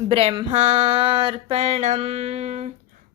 బ్రహ్మార్పణం.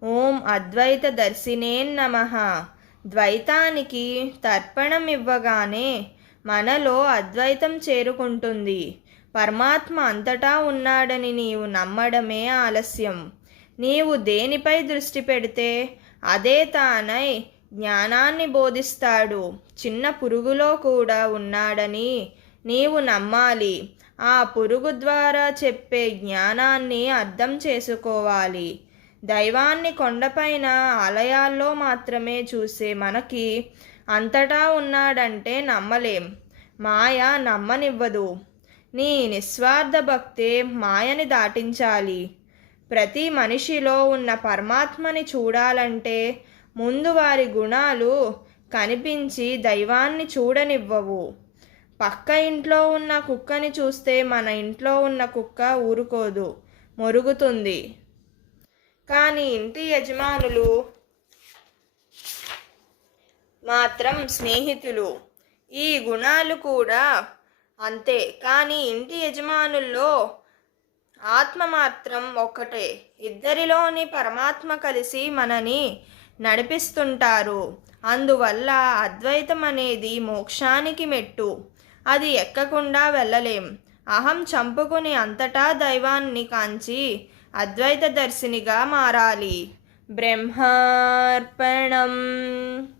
ఓం అద్వైతదర్శినే నమః. ద్వైతానికి తర్పణం ఇవ్వగానే మనలో అద్వైతం చేరుకుంటుంది. పరమాత్మ అంతటా ఉన్నాడని నీవు నమ్మడమే ఆలస్యం. నీవు దేనిపై దృష్టి పెడితే అదే తానై జ్ఞానాన్ని బోధిస్తాడు. చిన్న పురుగులో కూడా ఉన్నాడని నీవు నమ్మాలి. ఆ పురుగు ద్వారా చెప్పే జ్ఞానాన్ని అర్థం చేసుకోవాలి. దైవాన్ని కొండపైన ఆలయాల్లో మాత్రమే చూసే మనకి అంతటా ఉన్నాడంటే నమ్మలేం. మాయ నమ్మనివ్వదు. నీ నిస్వార్థ భక్తే మాయని దాటించాలి. ప్రతి మనిషిలో ఉన్న పరమాత్మని చూడాలంటే ముందు వారి గుణాలు కనిపించి దైవాన్ని చూడనివ్వవు. పక్క ఇంట్లో ఉన్న కుక్కని చూస్తే మన ఇంట్లో ఉన్న కుక్క ఊరుకోదు, మొరుగుతుంది. కానీ ఇంటి యజమానులు మాత్రం స్నేహితులు. ఈ గుణాలు కూడా అంతే. కానీ ఇంటి యజమానుల్లో ఆత్మ మాత్రం ఒక్కటే. ఇద్దరిలోని పరమాత్మ కలిసి మనని నడిపిస్తుంటారు. అందువల్ల అద్వైతం అనేది మోక్షానికి మెట్టు. అది ఎక్కకుండా వెళ్ళలేం. అహం చంపుకుని అంతటా దైవాన్ని కాంచి అద్వైత దర్శినిగా మారాలి. బ్రహ్మార్పణం.